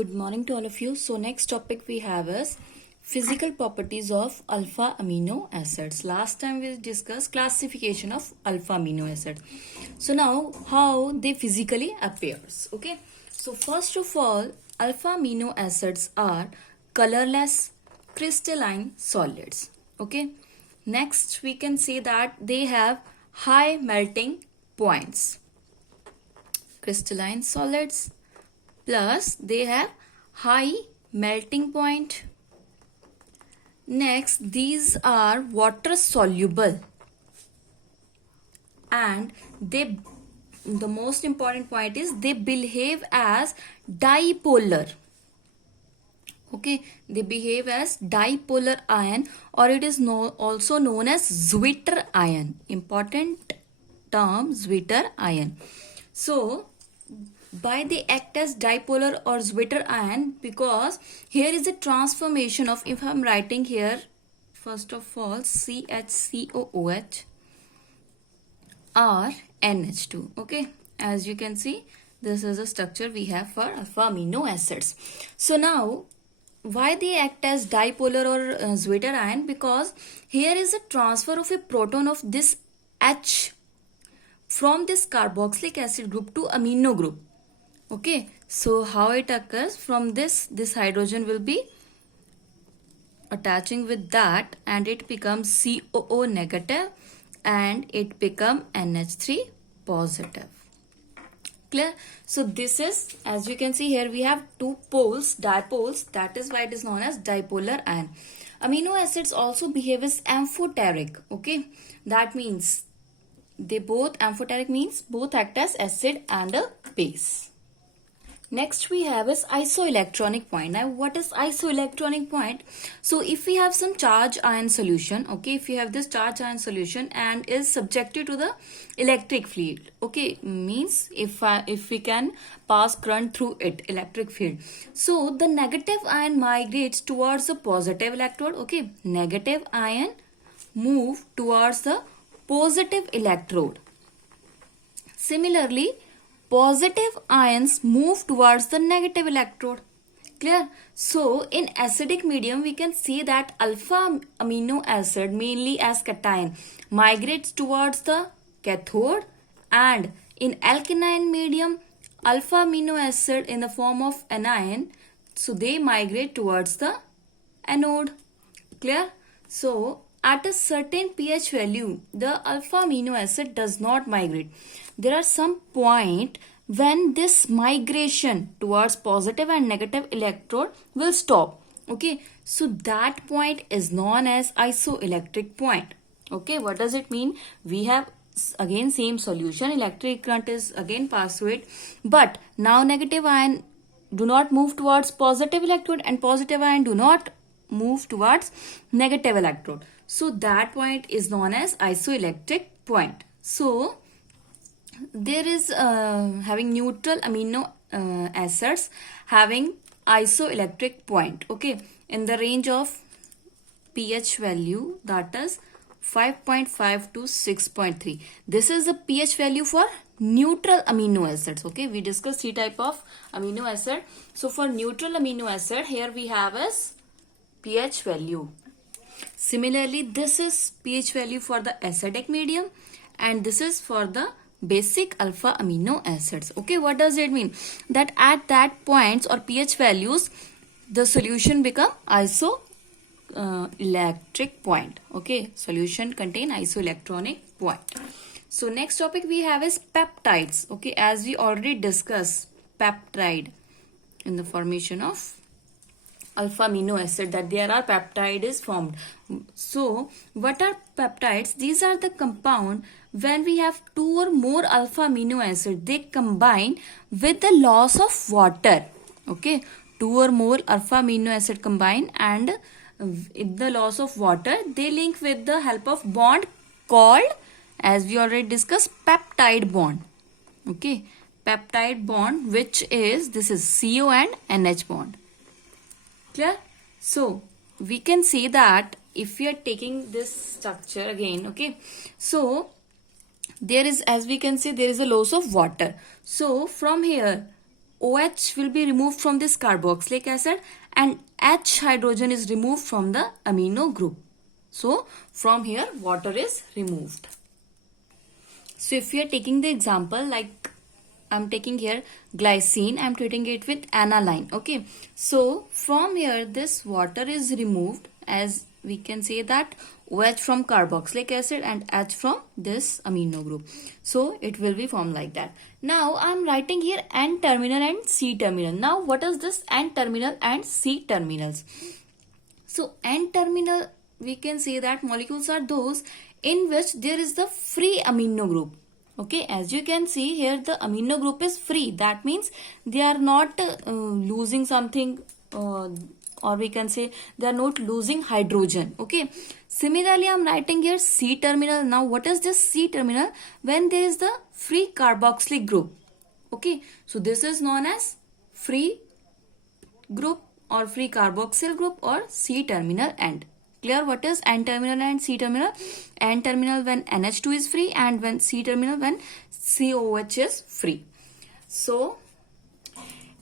Good morning to all of you. So next topic we have is physical properties of alpha amino acids. Last time we discussed classification of alpha amino acids. So now how they physically appears. Okay. So first of all, alpha amino acids are colorless crystalline solids. Okay. Next we can say that they have high melting points. Crystalline solids plus they have high melting point. Next, these are water soluble and the most important point is they behave as dipolar. Okay, they behave as dipolar ion, or it is also known as Zwitter ion. Important term, Zwitter ion. So by they act as dipolar or Zwitter ion because here is a transformation of, if I am writing here first of all CHCOOH or NH2. Okay, as you can see, this is a structure we have for alpha amino acids. So now why they act as dipolar or Zwitter ion? Because here is a transfer of a proton of this H from this carboxylic acid group to amino group. Okay, so how it occurs? From this hydrogen will be attaching with that and it becomes COO negative and it become NH3 positive. Clear? So this is, as you can see here, we have two poles, dipoles. That is why it is known as dipolar ion. Amino acids also behave as amphoteric. Okay, that means they both, amphoteric means both act as acid and a base. Next we have is isoelectronic point. Now what is isoelectronic point? So if we have some charge ion solution, okay, if you have this charge ion solution and is subjected to the electric field, okay, means if we can pass current through it, electric field. So the negative ion migrates towards the positive electrode, okay, negative ion move towards the positive electrode. Similarly, positive ions move towards the negative electrode. Clear? So in acidic medium we can see that alpha amino acid, mainly as cation, migrates towards the cathode, and in alkaline medium alpha amino acid in the form of anion, so they migrate towards the anode. Clear? So at a certain pH value, the alpha amino acid does not migrate. There are some point when this migration towards positive and negative electrode will stop. Okay, so that point is known as isoelectric point. Okay, what does it mean? We have again same solution, electric current is again passed through it, but now negative ion do not move towards positive electrode and positive ion do not move towards negative electrode. So that point is known as isoelectric point. So there is having neutral amino acids having isoelectric point, okay, in the range of pH value, that is 5.5 to 6.3. This is the pH value for neutral amino acids. Okay, we discussed three type of amino acid. So for neutral amino acid, here we have as pH value. Similarly, this is pH value for the acidic medium and this is for the basic alpha amino acids. Okay, what does it mean? That at that points or pH values, the solution become isoelectric point. Okay, solution contain isoelectronic point. So next topic we have is peptides. Okay, as we already discussed peptide in the formation of alpha amino acid, that there are peptide is formed. So what are peptides? These are the compound when we have two or more alpha amino acid, they combine with the loss of water. Okay, two or more alpha amino acid combine and with the loss of water they link with the help of bond called, as we already discussed, peptide bond. Okay, peptide bond, which is, this is CO and NH bond. Clear? So we can say that if we are taking this structure again, okay, so there is, as we can see, there is a loss of water. So from here OH will be removed from this carboxylic acid and H hydrogen is removed from the amino group. So from here water is removed. So if we are taking the example, like I'm taking here glycine, I'm treating it with aniline. Okay, so from here this water is removed, as we can say that OH from carboxylic acid and H from this amino group. So it will be formed like that. Now I'm writing here N terminal and C terminal. Now what is this N terminal and C terminals? So N terminal, we can say that molecules are those in which there is the free amino group. Okay, as you can see here, the amino group is free. That means they are not losing something, or we can say they are not losing hydrogen. Okay, similarly I'm writing here C terminal. Now what is this C terminal? When there is the free carboxylic group. Okay, so this is known as free group or free carboxyl group or C terminal end. Clear what is N terminal and C terminal? N terminal when NH2 is free and when C terminal when COH is free. So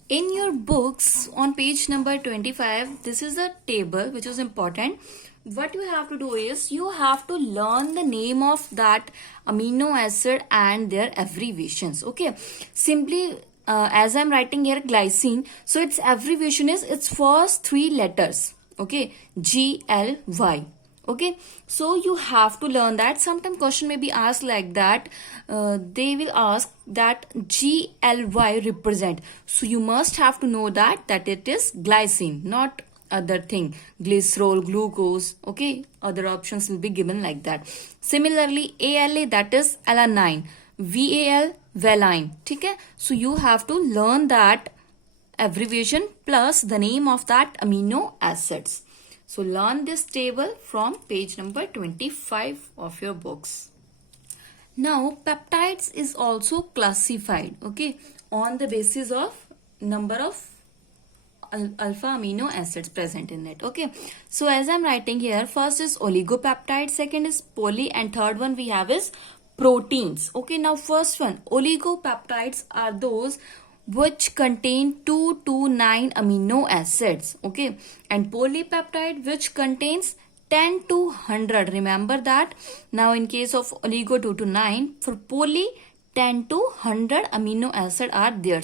in your books on page number 25, this is a table which is important. What you have to do is you have to learn the name of that amino acid and their abbreviations. Okay, simply as I'm writing here glycine, so its abbreviation is its first three letters. Okay, GLY. Okay, so you have to learn that. Sometimes question may be asked like that. They will ask that GLY represent. So you must have to know that it is glycine, not other thing, glycerol, glucose. Okay, other options will be given like that. Similarly, ALA, that is alanine. VAL, valine. Okay, so you have to learn that abbreviation plus the name of that amino acids. So learn this table from page number 25 of your books. Now peptides is also classified, okay, on the basis of number of alpha amino acids present in it. Okay, so as I'm writing here, first is oligopeptide, second is poly, and third one we have is proteins. Okay, now first one, oligopeptides are those which contain 2 to 9 amino acids. Okay, and polypeptide which contains 10 to 100. Remember that. Now in case of oligo 2 to 9, for poly 10 to 100 amino acid are there.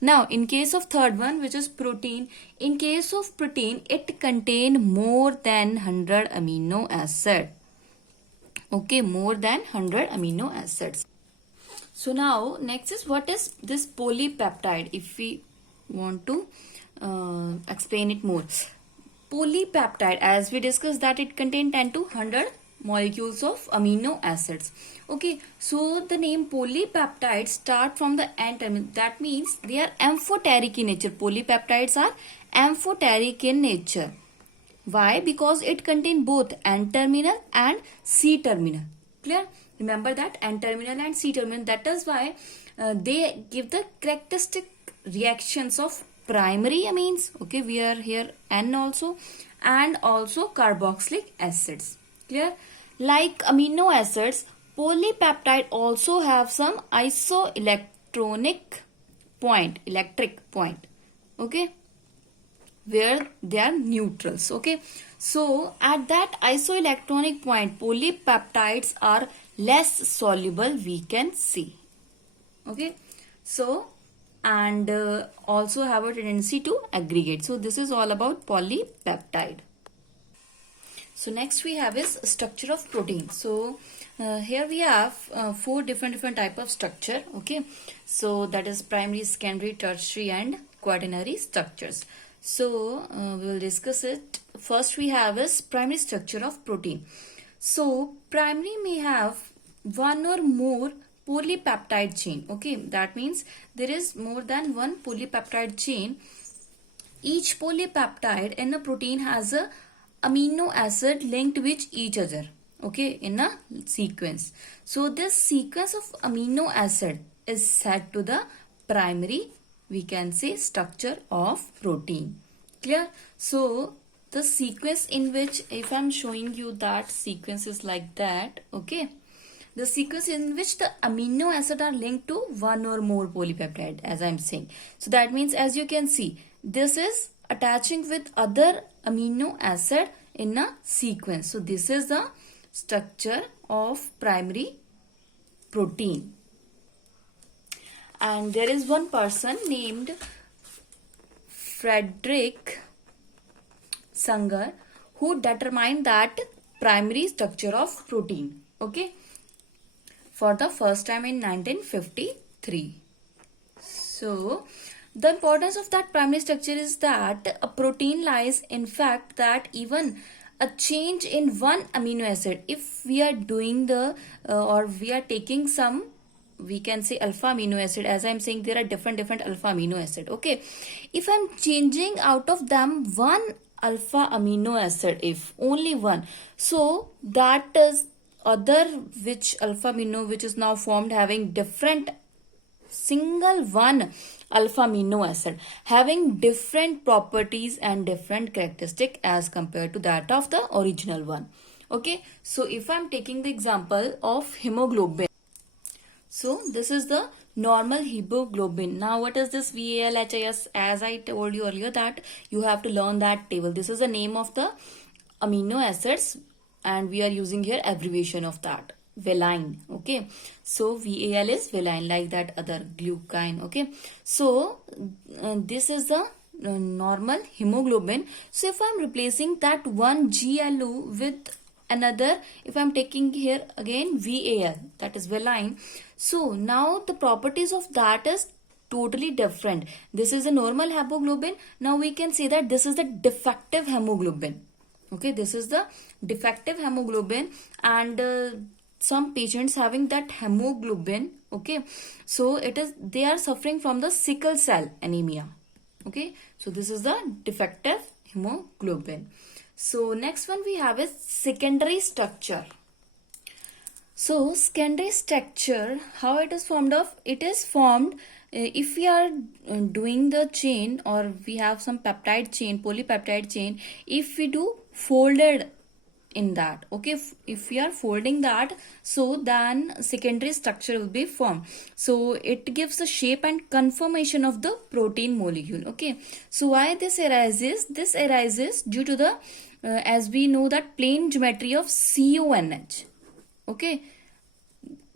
Now in case of third one, which is protein, in case of protein it contain more than 100 amino acid. Okay, more than 100 amino acids. So now next is what is this polypeptide, if we want to explain it more. Polypeptide, as we discussed that it contains 10 to 100 molecules of amino acids. Okay, so the name polypeptides start from the N terminal. That means they are amphoteric in nature. Polypeptides are amphoteric in nature. Why? Because it contains both N terminal and C terminal. Clear? Remember that N terminal and C terminal. That is why they give the characteristic reactions of primary amines. Okay, we are here N also, and also carboxylic acids. Clear? Like amino acids, polypeptide also have some isoelectronic point, electric point. Okay, where they are neutrals. Okay, so at that isoelectronic point, polypeptides are less soluble, we can see. Okay, so and also have a tendency to aggregate. So this is all about polypeptide. So next we have is structure of protein. So here we have four different type of structure. Okay, so that is primary, secondary, tertiary and quaternary structures. So we will discuss it. First we have is primary structure of protein. So primary may have one or more polypeptide chain. Okay, that means there is more than one polypeptide chain. Each polypeptide in a protein has a amino acid linked with each other. Okay, in a sequence. So this sequence of amino acid is said to the primary, we can say, structure of protein. Clear? So the sequence in which, if I'm showing you that sequence is like that. Okay, The sequence in which the amino acid are linked to one or more polypeptide, as I'm saying. So that means, as you can see, this is attaching with other amino acid in a sequence. So this is the structure of primary protein. And there is one person named Frederick Sanger who determined that primary structure of protein, okay, for the first time in 1953. So the importance of that primary structure is that a protein lies in fact that even a change in one amino acid, if we are doing the or we are taking some, we can say alpha amino acid, as I'm saying there are different alpha amino acid, okay, if I'm changing out of them one alpha amino acid, if only one, so that is other which alpha amino which is now formed having different single one alpha amino acid having different properties and different characteristic as compared to that of the original one. Okay, so if I'm taking the example of hemoglobin, so this is the normal hemoglobin. Now what is this VALHIS? As I told you earlier that you have to learn that table. This is the name of the amino acids and we are using here abbreviation of that, valine. Okay, so VAL is valine, like that other glucine. Okay, so this is the normal hemoglobin. So if I'm replacing that one GLU with another, if I'm taking here again VAL, that is valine, so now the properties of that is totally different. This is a normal hemoglobin. Now we can say that this is the defective hemoglobin. Okay, this is the defective hemoglobin, and some patients having that hemoglobin, okay, so it is, they are suffering from the sickle cell anemia. Okay, so this is the defective hemoglobin. So next one we have is secondary structure. So secondary structure, how it is formed of? It is formed if we are doing the chain, or we have some peptide chain, polypeptide chain, if we do folded in that, okay, if we are folding that, so then secondary structure will be formed. So it gives the shape and conformation of the protein molecule. Okay, so why this arises? This arises due to the as we know that plane geometry of CONH. Okay,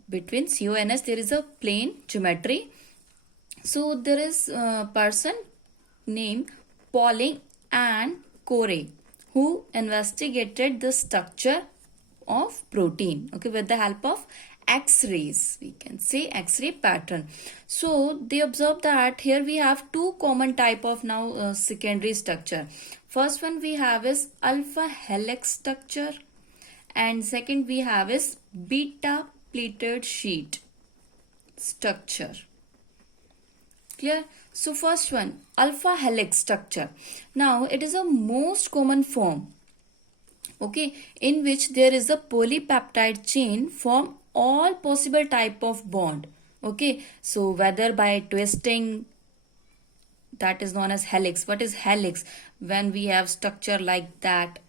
between CONH there is a plane geometry. So there is a person named Pauling and Corey who investigated the structure of protein, okay, with the help of X-rays, we can say X-ray pattern. So they observed that here we have two common type of now secondary structure. First one we have is alpha helix structure, and second we have is beta pleated sheet structure. Clear? So first one, alpha helix structure. Now it is a most common form, okay, in which there is a polypeptide chain form all possible type of bond. Okay, so whether by twisting, that is known as helix. What is helix? When we have structure like that.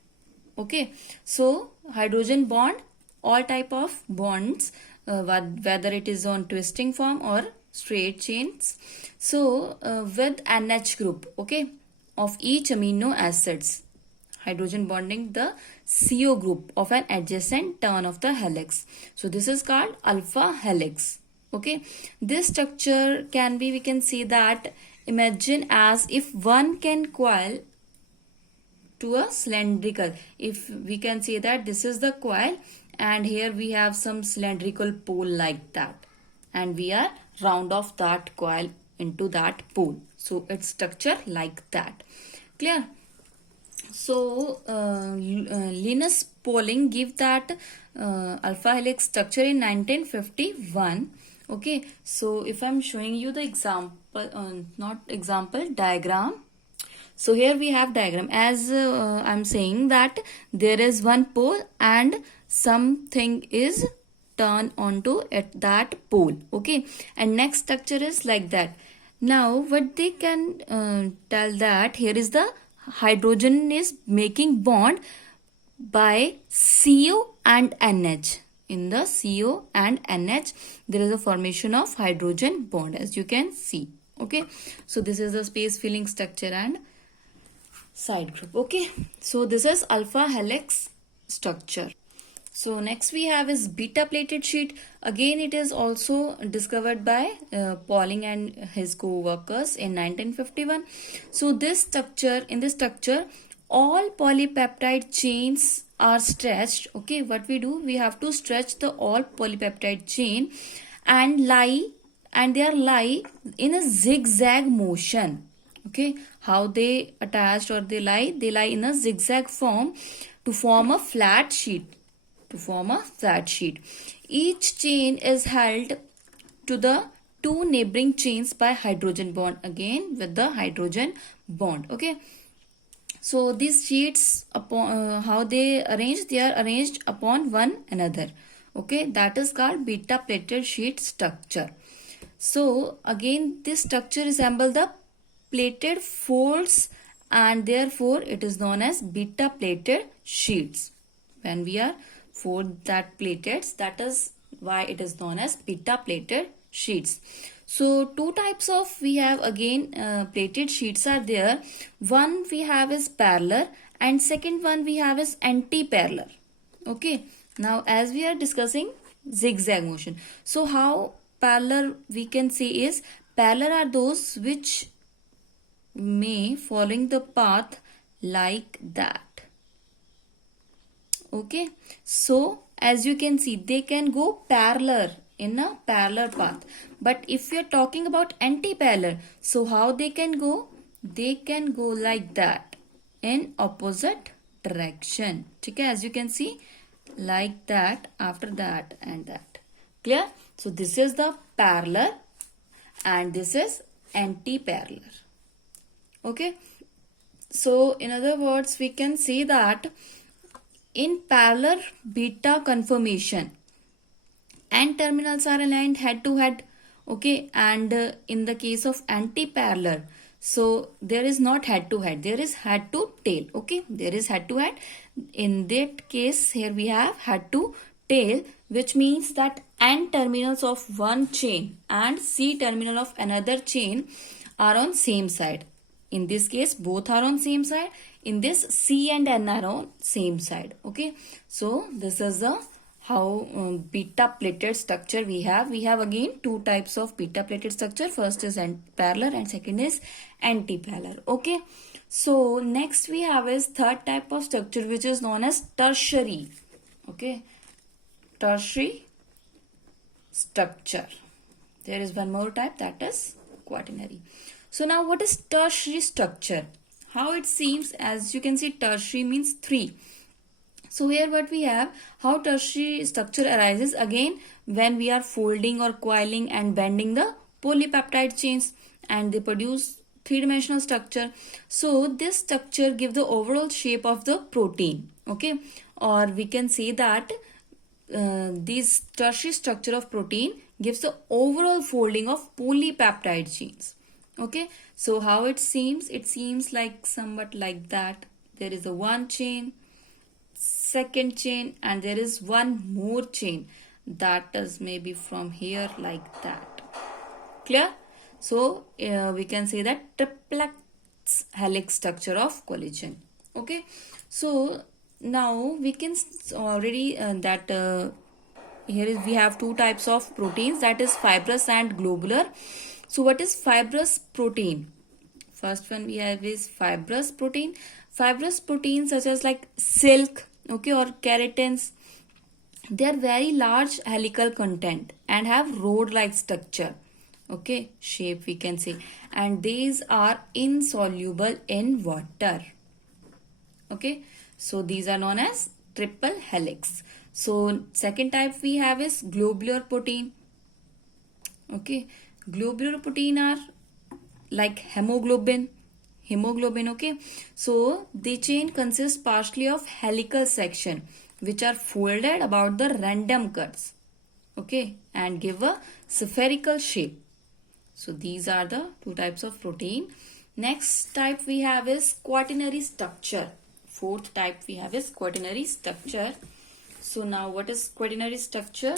Okay, so hydrogen bond, all type of bonds, whether it is on twisting form or straight chains. So with NH group, okay, of each amino acids, hydrogen bonding the CO group of an adjacent turn of the helix. So this is called alpha helix. Okay, this structure can be, we can see that, imagine as if one can coil to a cylindrical. If we can say that this is the coil and here we have some cylindrical pole like that, and we are round off that coil into that pole. So its structure like that. Clear? So Linus Pauling give that alpha helix structure in 1951. Okay, so if I'm showing you the example, not example, diagram. So here we have diagram, as I'm saying that there is one pole and something is turned onto at that pole. Okay, and next structure is like that. Now what they can tell that here is the hydrogen is making bond by CO and NH. in the CO and NH, there is a formation of hydrogen bond, as you can see. Okay, so this is the space filling structure and side group. Okay, so this is alpha helix structure. So next we have is beta plated sheet. Again, it is also discovered by Pauling and his co-workers in 1951. So this structure, in this structure, all polypeptide chains are stretched. Okay, what we do, we have to stretch the all polypeptide chain and they are lie in a zigzag motion. Okay, how they attached or they lie in a zigzag form to form a flat sheet. Each chain is held to the two neighboring chains by hydrogen bond, again with the hydrogen bond. Okay, so these sheets, upon how they are arranged upon one another. Okay, that is called beta plated sheet structure. So again, this structure resembles the plated folds and therefore it is known as beta plated sheets. When we are fold that plated, that is why it is known as beta plated sheets. So two types of we have again plated sheets are there. One we have is parallel and second one we have is anti-parallel. Okay, now as we are discussing zigzag motion, so how parallel we can say is, parallel are those which may following the path like that. Okay, so as you can see, they can go parallel in a parallel path. But if we are talking about anti-parallel, so how they can go? They can go like that in opposite direction. Okay, as you can see, like that, after that and that. Clear? So this is the parallel and this is anti-parallel. Okay, so in other words, we can say that in parallel beta conformation, and terminals are aligned head to head. Okay, and in the case of anti-parallel, so there is not head to head, there is head to tail. Okay, there is head to head. In that case, here we have head to tail, which means that N terminals of one chain and C terminal of another chain are on same side. In this case, both are on same side. In this, C and N are on same side. Okay, so this is the how beta plated structure we have. We have again two types of beta plated structure. First is parallel and second is anti-parallel. Okay, so next we have is third type of structure, which is known as tertiary. Okay, tertiary structure. There is one more type, that is quaternary. So now what is tertiary structure? How it seems, as you can see, tertiary means three. So here what we have, how tertiary structure arises, again when we are folding or coiling and bending the polypeptide chains and they produce three-dimensional structure. So this structure gives the overall shape of the protein. Okay, or we can say that this tertiary structure of protein gives the overall folding of polypeptide chains. Okay, so how it seems like somewhat like that. There is a one chain, second chain, and there is one more chain, that is maybe from here like that. Clear? So we can say that triplex helix structure of collagen. Okay, so now we can already we have two types of proteins, that is fibrous and globular. So what is fibrous protein? First one we have is fibrous protein. Fibrous proteins such as like silk, okay, or keratins, they are very large helical content and have rod-like structure. Okay, shape we can say, and these are insoluble in water. Okay, so these are known as triple helix. So second type we have is globular protein. Okay, globular protein are like hemoglobin. Okay, so the chain consists partially of helical section which are folded about the random cuts. Okay, and give a spherical shape. So these are the two types of protein. Next type we have is quaternary structure. Fourth type we have is quaternary structure. So now what is quaternary structure?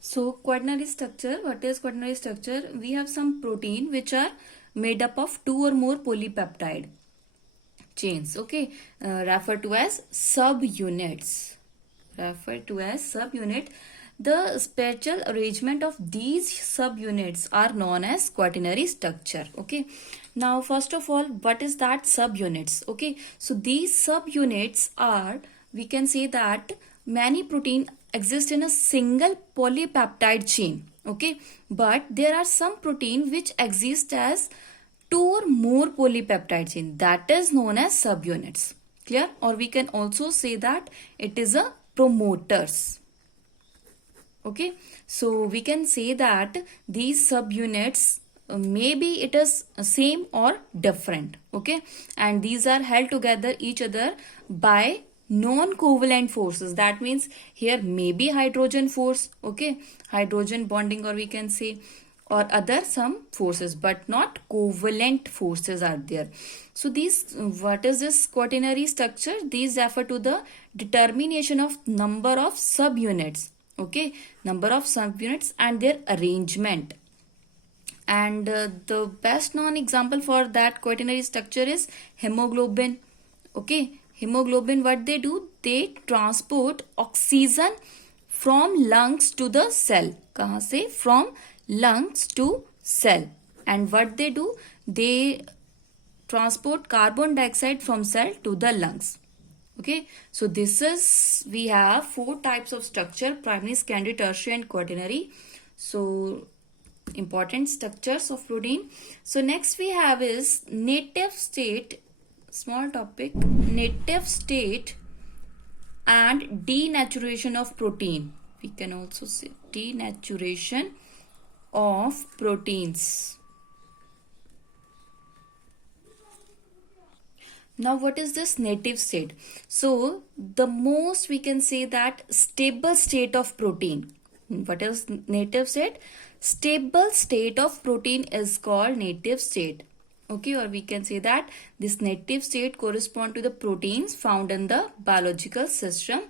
So quaternary structure, what is quaternary structure? We have some protein which are made up of two or more polypeptide chains, okay, referred to as subunits. Referred to as subunit. The spatial arrangement of these subunits are known as quaternary structure, okay. Now first of all, what is that subunits? Okay, so these subunits are, we can say that many protein exist in a single polypeptide chain, okay, but there are some protein which exist as two or more polypeptide chain, that is known as subunits. Clear? Or we can also say that it is a promoters. Okay, so we can say that these subunits, maybe it is same or different, okay, and these are held together each other by non-covalent forces. That means here maybe hydrogen force, okay, hydrogen bonding, or we can say, or other some forces, but not covalent forces are there. So these, what is this quaternary structure? These refer to the determination of number of subunits, okay, number of subunits and their arrangement. And the best known example for that quaternary structure is hemoglobin, okay. Hemoglobin, what they do, they transport oxygen from lungs to the cell. कहाँ से? From lungs to cell. And what they do, they transport carbon dioxide from cell to the lungs. Okay, so this is, we have four types of structure: primary, secondary, tertiary and quaternary. So important structures of protein. So next we have is native state, small topic, native state and denaturation of protein. We can also say denaturation of proteins. Now what is this native state? So the most, we can say that stable state of protein. What is native state? Stable state of protein is called native state. Okay, or we can say that this native state correspond to the proteins found in the biological system,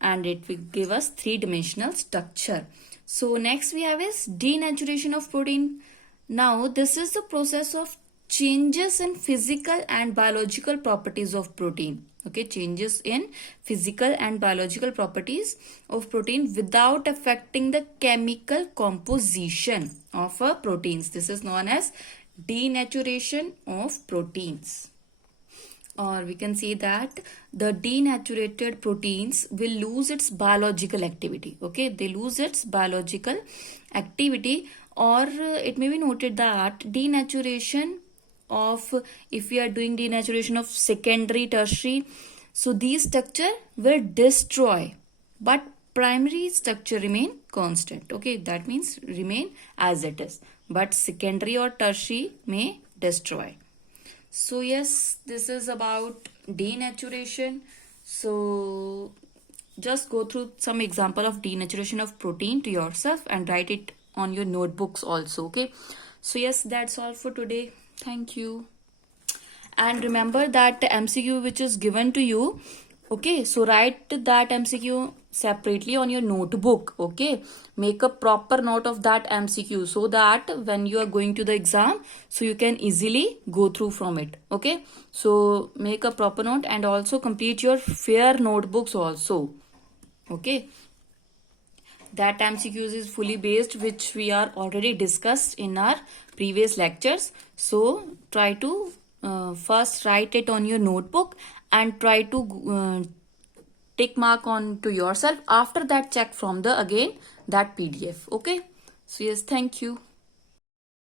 and it will give us three-dimensional structure. So next we have is denaturation of protein. Now this is the process of changes in physical and biological properties of protein. Okay, changes in physical and biological properties of protein without affecting the chemical composition of a proteins. This is known as denaturation of proteins. Or we can say that the denaturated proteins will lose its biological activity. Okay, they lose its biological activity. Or it may be noted that denaturation of, if we are doing denaturation of secondary, tertiary, so these structure will destroy, but primary structure remain constant. Okay, that means remain as it is, but secondary or tertiary may destroy. So yes, this is about denaturation. So just go through some example of denaturation of protein to yourself and write it on your notebooks also. Okay, so yes, that's all for today. Thank you. And remember that MCQ which is given to you, okay, so write that MCQ separately on your notebook. Okay, make a proper note of that MCQ so that when you are going to the exam, so you can easily go through from it. Okay, so make a proper note and also complete your fair notebooks also. Okay, that MCQs is fully based, which we are already discussed in our previous lectures. So try to first write it on your notebook and try to tick mark on to yourself. After that, check from the again that PDF. Okay, so yes, thank you.